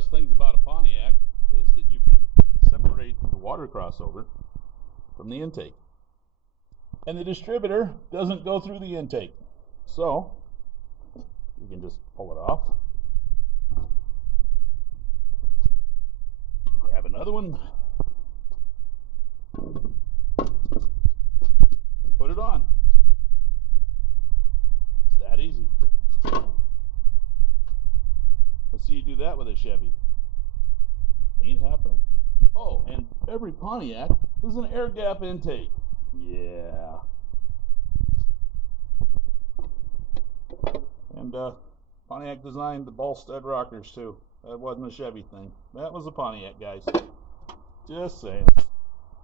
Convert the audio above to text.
best things about a Pontiac is that you can separate the water crossover from the intake. And the distributor doesn't go through the intake. So you can just pull it off. Grab another one. And put it on. It's that easy. Let's see you do that with a Chevy. Ain't happening. Oh, and every Pontiac is an air gap intake. Yeah. And Pontiac designed the ball stud rockers too. That wasn't a Chevy thing. That was a Pontiac, guys. Just saying.